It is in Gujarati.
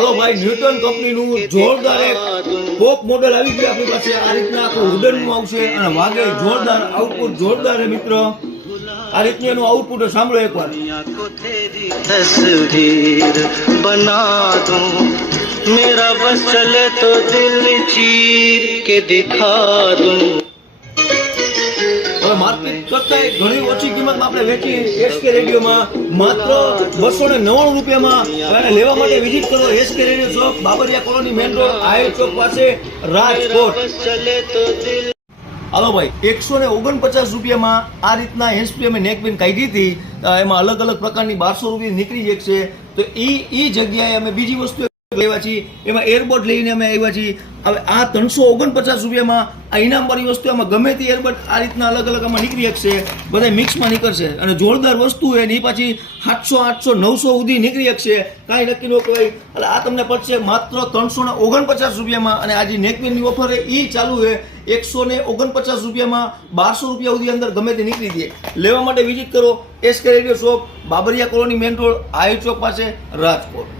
હાલો ભાઈ, ન્યૂટન કંપનીનું જોરદાર એક ટોપ મોડેલ આવી ગયું આપણી પાસે। આ રીતના આખું વુડનનું આવશે અને વાગે જોરદાર, આઉટપુટ જોરદાર છે મિત્ર। આ રીતની એનું આઉટપુટ સાંભળો એકવાર। तस्वीर बना दूं मेरा बस चले तो दिल चीर के दिखा दूं। હવે માર્કેટ કરતા ઘણી ઓછી કિંમતમાં આપણે વેચીએ એસકે રેડિયોમાં માત્ર 299 રૂપિયામાં। અને લેવા માટે વિઝિટ કરો SK radio shop, Babariya colony, main road, આયર ચોક પાસે, રાજકોટ। હાલો ભાઈ, 149 રૂપિયામાં આ રીતના હેન્ડ સ્પ્રે અમે નેકબેન કાઢી હતી। એમાં અલગ અલગ પ્રકારની 1200 રૂપિયા નીકળી જશે। તો એ જગ્યાએ અમે બીજી વસ્તુ લેવા છીએ, એમાં એરબડ લઈને અમે આવ્યા છીએ। હવે આ 349 રૂપિયામાં આ ઇનામવાળી વસ્તુ, એમાં ગમે તે એરબડ આ રીતના અલગ અલગ આમાં નીકળી શકશે, બધા મિક્સમાં નીકળશે અને જોરદાર વસ્તુ એની પાછી 700, 800, 900 સુધી નીકળી શકશે, કાંઈ નક્કી ન કહેવાય। એટલે આ તમને પડશે માત્ર 349 રૂપિયામાં। અને આ જે નેકબેનની ઓફર એ ચાલુ છે 149 રૂપિયામાં, 1200 રૂપિયા સુધી અંદર ગમે તે નીકળી દે। લેવા માટે વિઝિટ કરો SK radio shop, Babariya colony, main road, આયર ચોક પાસે, રાજકોટ।